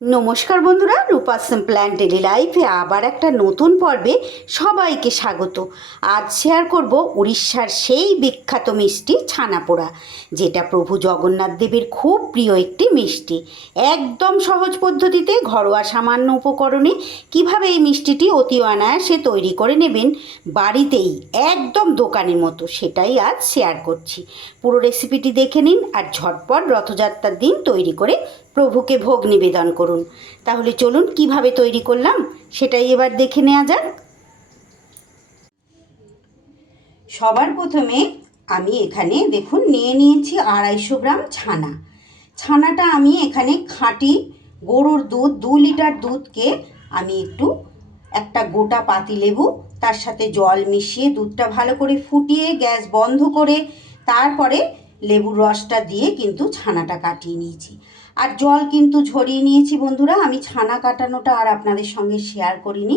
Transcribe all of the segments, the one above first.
নমস্কার বন্ধুরা, রূপা simple and daily লাইফে আবার একটা নতুন পর্বে সবাইকে স্বাগত। আজ শেয়ার করব উড়িষ্যার সেই বিখ্যাত মিষ্টি ছানাপোড়া, যেটা প্রভু জগন্নাথ দেবের খুব প্রিয় একটি মিষ্টি। একদম সহজ পদ্ধতিতে ঘরোয়া সামান্য উপকরণে কিভাবে এই মিষ্টিটি অতি অনায়াসে তৈরি করে নেবেন বাড়িতেই, একদম দোকানের মতো, সেটাই আজ শেয়ার করছি। পুরো রেসিপিটি দেখে নিন আর ঝটপট রথযাত্রার দিন তৈরি করে প্রভুকে ভোগ নিবেদন করুন। তাহলে চলুন কিভাবে তৈরি করলাম সেটাই এবার দেখে নেওয়া যাক। সবার প্রথমে আমি এখানে দেখুন নিয়ে নিয়েছি 250 গ্রাম ছানা। ছানাটা আমি এখানে খাঁটি গরুর দুধ 2 লিটার দুধকে আমি একটা গোটা পাতিলেবু তার সাথে জল মিশিয়ে দুধটা ভালো করে ফুটিয়ে গ্যাস বন্ধ করে তারপরে লেবুর রসটা দিয়ে কিন্তু ছানাটা কাটিয়ে নিয়েছি। আর জল কিন্তু ঝরিয়ে নিয়েছি বন্ধুরা। আমি ছানা কাটানোটা আর আপনাদের সঙ্গে শেয়ার করিনি।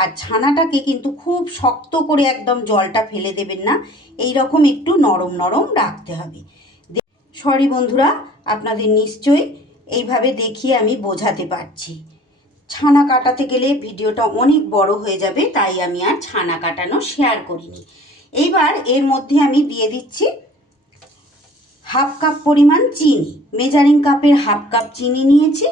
আর ছানাটাকে কিন্তু খুব শক্ত করে একদম জলটা ফেলে দেবেন না, এই রকম একটু নরম নরম রাখতে হবে। সরি বন্ধুরা, আপনাদের নিশ্চয়ই এইভাবে দেখিয়ে আমি বোঝাতে পারছি। ছানা কাটাতে গেলে ভিডিওটা অনেক বড় হয়ে যাবে, তাই আমি আর ছানা কাটানো শেয়ার করিনি। এইবার এর মধ্যে আমি দিয়ে দিচ্ছি হাফ কাপ পরিমাণ চিনি। মেজারিং কাপের হাফ কাপ চিনি নিয়েছি,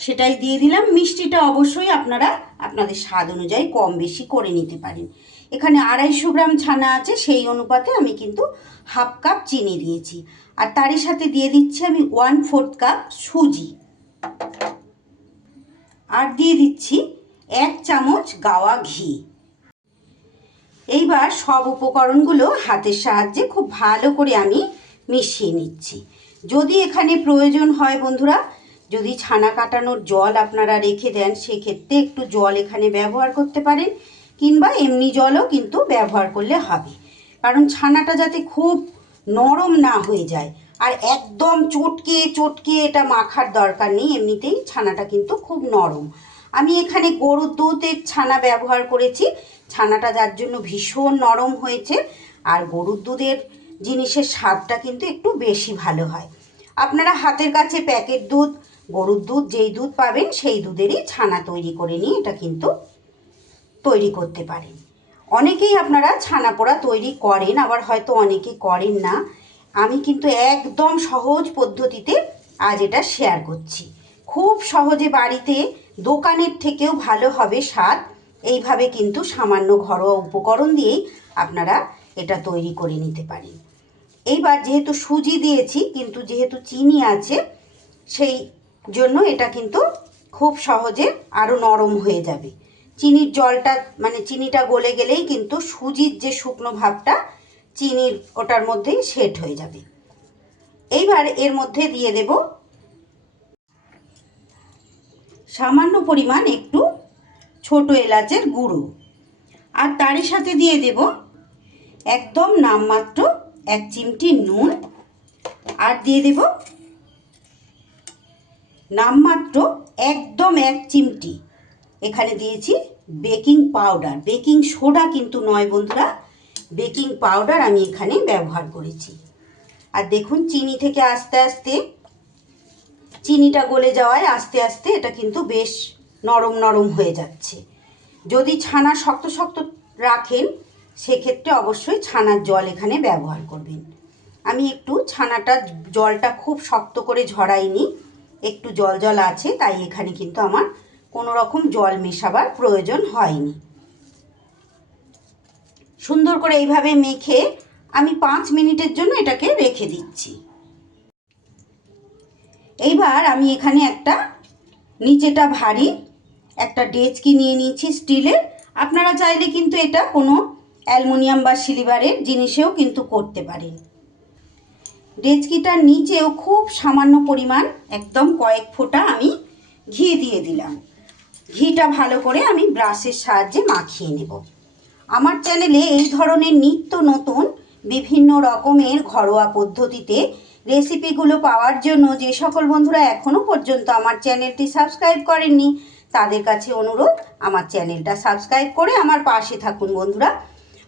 সেটাই দিয়ে দিলাম। মিষ্টিটা অবশ্যই আপনারা আপনাদের স্বাদ অনুযায়ী কম বেশি করে নিতে পারেন। এখানে 250 গ্রাম ছানা আছে, সেই অনুপাতে আমি কিন্তু হাফ কাপ চিনি দিয়েছি। আর তারই সাথে দিয়ে দিচ্ছি আমি 1/4 কাপ সুজি। আর দিয়ে দিচ্ছি 1 চামচ গাওয়া ঘি। এইবার সব উপকরণগুলো হাতের সাহায্যে খুব ভালো করে আমি মিশিয়ে নিচ্ছি। যদি এখানে প্রয়োজন হয় বন্ধুরা, যদি ছানা কাটানোর জল আপনারা রেখে দেন, সেক্ষেত্রে একটু জল এখানে ব্যবহার করতে পারেন, কিংবা এমনি জলও কিন্তু ব্যবহার করলে হবে। কারণ ছানাটা যাতে খুব নরম না হয়ে যায়, আর একদম চটকে চটকে এটা মাখার দরকার নেই, এমনিতেই ছানাটা কিন্তু খুব নরম। আমি এখানে গরুর দুধের ছানা ব্যবহার করেছি, ছানাটা যার জন্য ভীষণ নরম হয়েছে। আর গরুর দুধের জিনিসের স্বাদটা কিন্তু একটু বেশি ভালো হয়। আপনারা হাতের কাছে প্যাকেট দুধ, গরুর দুধ, যেই দুধ পাবেন সেই দুধেরই ছানা তৈরি করে নিয়ে এটা কিন্তু তৈরি করতে পারেন। অনেকেই আপনারা ছানা পোড়া তৈরি করেন, আবার হয়তো অনেকে করেন না। আমি কিন্তু একদম সহজ পদ্ধতিতে আজ এটা শেয়ার করছি। খুব সহজে বাড়িতে, দোকানের থেকেও ভালো হবে স্বাদ। এইভাবে কিন্তু সামান্য ঘরোয়া উপকরণ দিয়েই আপনারা এটা তৈরি করে নিতে পারেন। এইবার যেহেতু সুজি দিয়েছি, কিন্তু যেহেতু চিনি আছে, সেই জন্য এটা কিন্তু খুব সহজে আরও নরম হয়ে যাবে। চিনির জলটা চিনিটা গলে গেলেই কিন্তু সুজির যে শুকনো ভাবটা চিনির ওটার মধ্যেই সেট হয়ে যাবে। এইবার এর মধ্যে দিয়ে দেব সামান্য পরিমাণ একটু ছোট এলাচের গুঁড়ো। আর তারই সাথে দিয়ে দেব একদম নামমাত্র 1 চিমটি নুন। আর দিয়ে দেব নামমাত্র একদম 1 চিমটি এখানে দিয়েছি বেকিং পাউডার। বেকিং সোডা কিন্তু নয় বন্ধুরা, বেকিং পাউডার আমি এখানে ব্যবহার করেছি। আর দেখুন চিনি থেকে আস্তে আস্তে চিনিটা গলে যাওয়ায় আস্তে আস্তে এটা কিন্তু বেশ নরম নরম হয়ে যাচ্ছে। যদি ছানা শক্ত শক্ত রাখেন, সেক্ষেত্রে অবশ্যই ছানার জল এখানে ব্যবহার করবেন। আমি একটু ছানাটা জলটা খুব শক্ত করে ঝরাইনি, একটু জল জল আছে, তাই এখানে কিন্তু আমার কোনো রকম জল মেশাবার প্রয়োজন হয়নি। সুন্দর করে এইভাবে মেখে আমি 5 মিনিটের জন্য এটাকে রেখে দিচ্ছি। এইবার আমি এখানে একটা নিচেটা ভারী একটা ডেচকি নিয়ে নিয়েছি স্টিলের। আপনারা চাইলে কিন্তু এটা কোনো অ্যালুমিনিয়াম বা সিলভারের জিনিসেও কিন্তু করতে পারেন। ডেচকিটার নিচেও খুব সামান্য পরিমাণ, একদম কয়েক ফোঁটা আমি ঘি দিয়ে দিলাম। ঘিটা ভালো করে আমি ব্রাশের সাহায্যে মাখিয়ে নেব। আমার চ্যানেলে এই ধরনের নিত্য নতুন বিভিন্ন রকমের ঘরোয়া পদ্ধতিতে রেসিপিগুলো পাওয়ার জন্য যে সকল বন্ধুরা এখনও পর্যন্ত আমার চ্যানেলটি সাবস্ক্রাইব করেননি, তাদের কাছে অনুরোধ, আমার চ্যানেলটা সাবস্ক্রাইব করে আমার পাশে থাকুন বন্ধুরা।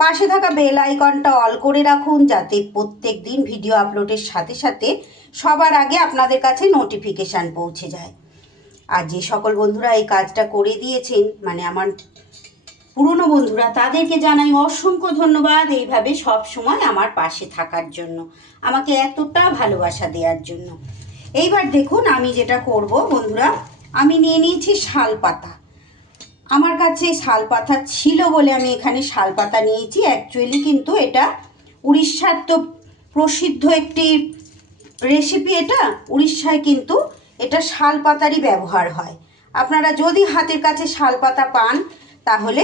পাশে থাকা বেল আইকনটা অল করে রাখুন, যাতে প্রত্যেক দিন ভিডিও আপলোডের সাথে সাথে সবার আগে আপনাদের কাছে নোটিফিকেশান পৌঁছে যায়। আর যে সকল বন্ধুরা এই কাজটা করে দিয়েছেন, মানে আমার পুরনো বন্ধুরা, তাদেরকে জানাই অসংখ্য ধন্যবাদ এইভাবে সব সময় আমার পাশে থাকার জন্য, আমাকে এতটা ভালোবাসা দেওয়ার জন্য। এইবার দেখুন আমি যেটা করব বন্ধুরা, আমি নিয়ে নিয়েছি শাল পাতা। আমার কাছে শাল পাতা ছিল বলে আমি এখানে শাল পাতা নিয়েছি। অ্যাকচুয়ালি কিন্তু এটা উড়িষ্যার তো প্রসিদ্ধ একটি রেসিপি। এটা উড়িষ্যায় কিন্তু এটা শাল পাতারই ব্যবহার হয়। আপনারা যদি হাতের কাছে শাল পাতা পান তাহলে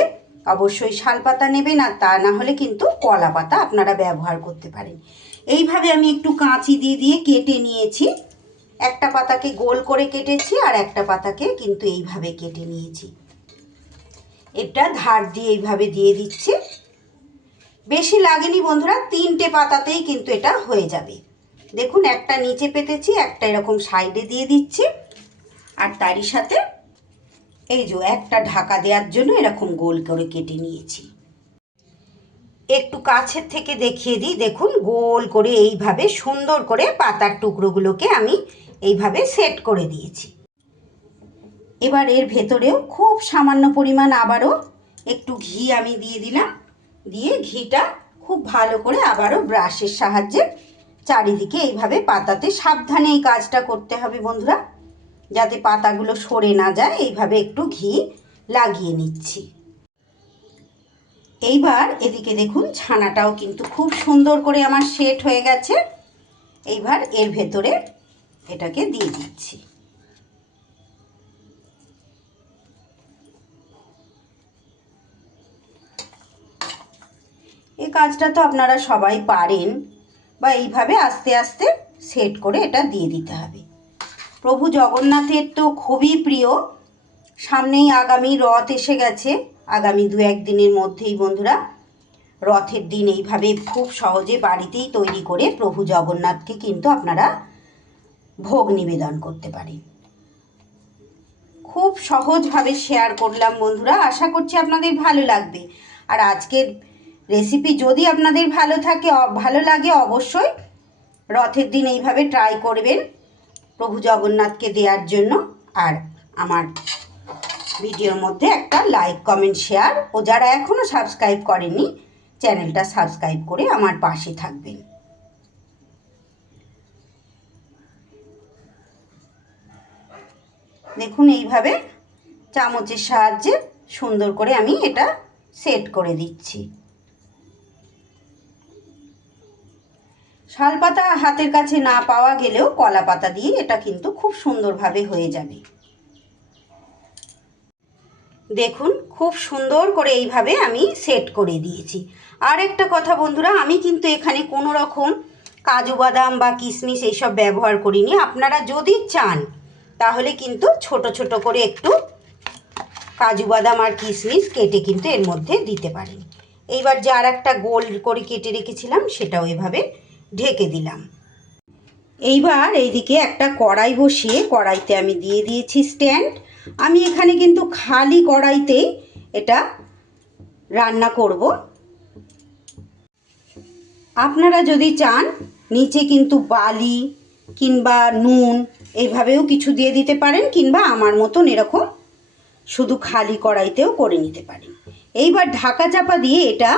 অবশ্যই শাল পাতা নেবেন, আর তা না হলে কিন্তু কলা পাতা আপনারা ব্যবহার করতে পারেন। এইভাবে আমি একটু কাঁচি দিয়ে দিয়ে কেটে নিয়েছি। একটা পাতাকে গোল করে কেটেছি আর একটা পাতাকে কিন্তু এইভাবে কেটে নিয়েছি। এটা ধার দিয়ে এইভাবে দিয়ে দিচ্ছি। বেশি লাগেনি বন্ধুরা, 3টে পাতাতেই কিন্তু এটা হয়ে যাবে। দেখুন একটা নিচে পেতেছি, একটা এরকম সাইডে দিয়ে দিচ্ছি, আর তারই সাথে এই যে একটা ঢাকা দেওয়ার জন্য এরকম গোল করে কেটে নিয়েছি। একটু কাছের থেকে দেখিয়ে দিই, দেখুন গোল করে এইভাবে সুন্দর করে পাতার টুকরোগুলোকে আমি এইভাবে সেট করে দিয়েছি। এবার এর ভেতরেও খুব সামান্য পরিমাণ আবারও একটু ঘি আমি দিয়ে দিলাম। দিয়ে ঘিটা খুব ভালো করে আবারও ব্রাশের সাহায্যে চারিদিকে এইভাবে পাতাতে, সাবধানে এই কাজটা করতে হবে বন্ধুরা, যাতে পাতাগুলো সরে না যায়। এইভাবে একটু ঘি লাগিয়ে নিচ্ছি। এইবার এদিকে দেখুন ছানাটাও কিন্তু খুব সুন্দর করে আমার সেট হয়ে গেছে। এইবার এর ভেতরে এটাকে দিয়ে দিচ্ছি। এই কাজটা তো আপনারা সবাই পারেন, বা এইভাবে আস্তে আস্তে সেট করে এটা দিয়ে দিতে হবে। প্রভু জগন্নাথের তো খুবই প্রিয়। সামনেই আগামী রথ এসে গেছে, আগামী 2-1 দিনের মধ্যেই বন্ধুরা রথের দিন এইভাবে খুব সহজে বাড়িতেই তৈরি করে প্রভু জগন্নাথকে কিন্তু আপনারা ভোগ নিবেদন করতে পারেন। খুব সহজভাবে শেয়ার করলাম বন্ধুরা, আশা করছি আপনাদের ভালো লাগবে। আর আজকের রেসিপি যদি আপনাদের ভালো লাগে অবশ্যই রথের দিন এইভাবে ট্রাই করবেন প্রভু জগন্নাথকে দেওয়ার জন্য। আর আমার ভিডিওর মধ্যে একটা লাইক, কমেন্ট, শেয়ার, ও যারা এখনও সাবস্ক্রাইব করেননি চ্যানেলটা সাবস্ক্রাইব করে আমার পাশে থাকবেন। দেখুন এইভাবে চামচের সাহায্যে সুন্দর করে আমি এটা সেট করে দিচ্ছি। শাল পাতা হাতের কাছে না পাওয়া গেলেও কলা পাতা দিয়ে এটা কিন্তু খুব সুন্দরভাবে হয়ে যাবে। দেখুন খুব সুন্দর করে এইভাবে আমি সেট করে দিয়েছি। আর একটা কথা বন্ধুরা, আমি কিন্তু এখানে কোনো রকম কাজু বাদাম বা কিশমিশ এইসব ব্যবহার করিনি। আপনারা যদি চান তাহলে কিন্তু ছোট ছোট করে একটু কাজু বাদাম আর কিশমিশ কেটে কিন্তু এর মধ্যে দিতে পারেন। এইবার যে আর একটা গোল করে কেটে রেখেছিলাম সেটাও এভাবে ঢেকে দিলাম। এইবার এইদিকে একটা কড়াই বসিয়ে কড়াইতে আমি দিয়ে দিয়েছি স্ট্যান্ড। আমি এখানে কিন্তু খালি কড়াইতেই এটা রান্না করব। আপনারা যদি চান নিচে কিন্তু বালি কিংবা নুন এইভাবেও কিছু দিয়ে দিতে পারেন, কিংবা আমার মতন এরকম শুধু খালি কড়াইতেও করে নিতে পারেন। এইবার ঢাকা চাপা দিয়ে এটা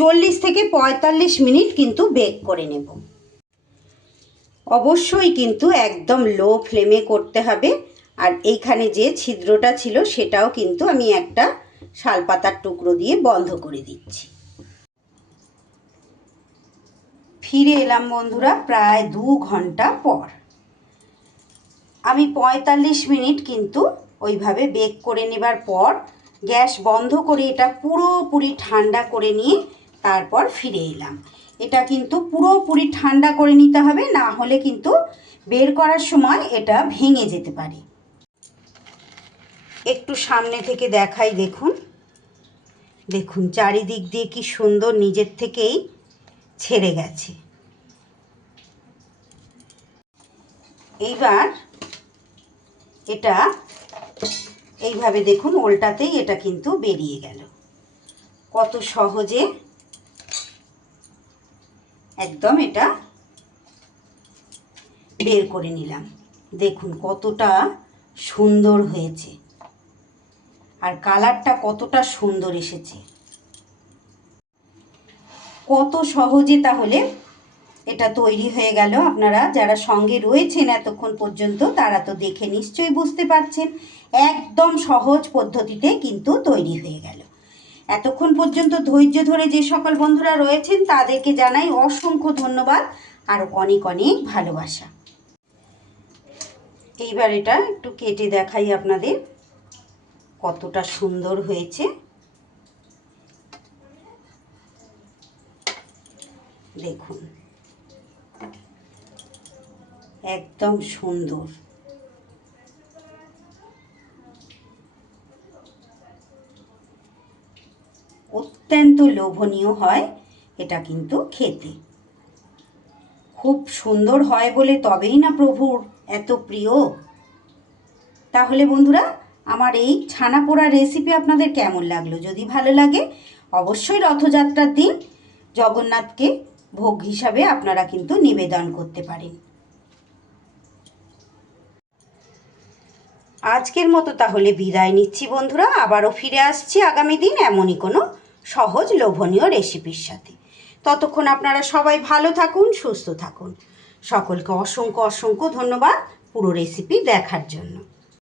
40 থেকে 45 মিনিট কিন্তু বেক করে নেব। অবশ্যই কিন্তু একদম লো ফ্লেমে করতে হবে। আর এইখানে যে ছিদ্রটা ছিল সেটাও কিন্তু আমি একটা শালপাতার টুকরো দিয়ে বন্ধ করে দিচ্ছি। ফিরে এলাম বন্ধুরা প্রায় 2 ঘন্টা পর। আমি 45 মিনিট কিন্তু ওইভাবে বেক করে নেবার পর গ্যাস বন্ধ করে এটা পুরোপুরি ঠান্ডা করে নিয়ে তারপর ফিরে এলাম। এটা কিন্তু পুরোপুরি ঠান্ডা করে নিতে হবে, না হলে কিন্তু বের করার সময় এটা ভেঙে যেতে পারে। একটু সামনে থেকে দেখাই, দেখুন দেখুন চারিদিক দিয়ে কি সুন্দর নিজের থেকেই ছেড়ে গেছে। এইবার এটা এইভাবে দেখুন উল্টাতেই এটা কিন্তু বেরিয়ে গেল। কত সহজে একদম এটা বের করে নিলাম। দেখুন কতটা সুন্দর হয়েছে, আর কালারটা কতটা সুন্দর এসেছে। কত সহজে তাহলে এটা তৈরি হয়ে গেল। আপনারা যারা সঙ্গে রয়েছেন এতক্ষণ পর্যন্ত তারা তো দেখে নিশ্চয়ই বুঝতে পারছেন, একদম সহজ পদ্ধতিতে কিন্তু তৈরি হয়ে গেল। এতক্ষণ পর্যন্ত ধৈর্য ধরে যে সকল বন্ধুরা রয়েছেন তাদেরকে জানাই অসংখ্য ধন্যবাদ আর অনেক অনেক ভালোবাসা। এইবার এটা একটু কেটে দেখাই আপনাদের কতটা সুন্দর হয়েছে। দেখুন, একদম সুন্দর। অত্যন্ত লোভনীয় হয় এটা কিন্তু খেতে, খুব সুন্দর হয় বলে তবেই না প্রভুর এত প্রিয়। তাহলে বন্ধুরা, আমার এই ছানা পোড়া রেসিপি আপনাদের কেমন লাগলো? যদি ভালো লাগে অবশ্যই রথযাত্রার দিন জগন্নাথকে ভোগ হিসাবে আপনারা কিন্তু নিবেদন করতে পারেন। আজকের মতো তাহলে বিদায় নিচ্ছি বন্ধুরা, আবারও ফিরে আসছি আগামী দিন এমনই কোনো সহজ লোভনীয় রেসিপির সাথে। ততক্ষণ আপনারা সবাই ভালো থাকুন, সুস্থ থাকুন। সকলকে অসংখ্য অসংখ্য ধন্যবাদ পুরো রেসিপি দেখার জন্য।